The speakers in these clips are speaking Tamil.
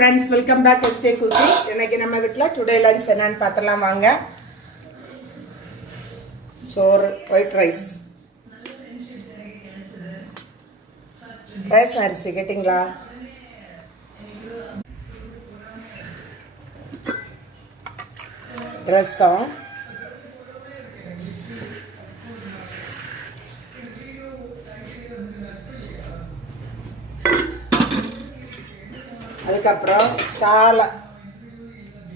friends, welcome back to Stay Cooking. இன்னைக்கு நம்ம வீட்ல டுடே லஞ்ச் என்னன்னு பார்த்தலாம் வாங்க. சோறு, ஒயிட் ரைஸ். ரைஸ் அரிசி கேட்டிங்களா? ரசம், அதுக்கப்புறம் சாலை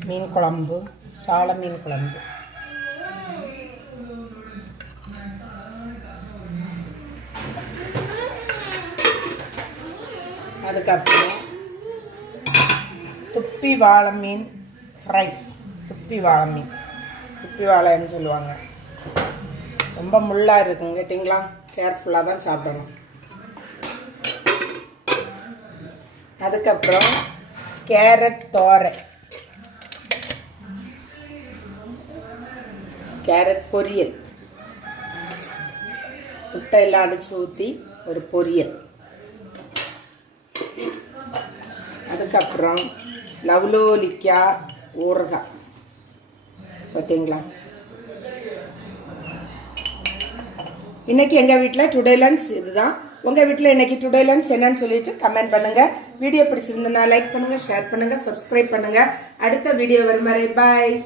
மீன் குழம்பு, அதுக்கப்புறம் துப்பி வாழை மீன் ஃப்ரை. துப்பி வாழைன்னு சொல்லுவாங்க. ரொம்ப முள்ளாக இருக்குங்க கேட்டிங்களா? கேர்ஃபுல்லாக தான் சாப்பிடணும். அதுக்கப்புறம் கேரட் தோரை, கேரட் பொரியல், முட்டையெல்லாம் அடிச்சு ஊற்றி ஒரு பொரியல். அதுக்கப்புறம் லவ்லோலிக்காய் ஊறுகாய். பார்த்தீங்களா? இன்னைக்கு எங்கள் வீட்டில் டுடே லஞ்ச் இதுதான். உங்கள் வீட்டில் இன்னைக்கு டுடே லஞ்ச் என்னன்னு சொல்லிட்டு கமெண்ட் பண்ணுங்க. வீடியோ பிடிச்சிருந்தா லைக் பண்ணுங்க, ஷேர் பண்ணுங்க, சப்ஸ்கிரைப் பண்ணுங்க. அடுத்த வீடியோ வரும் வரை பாய்.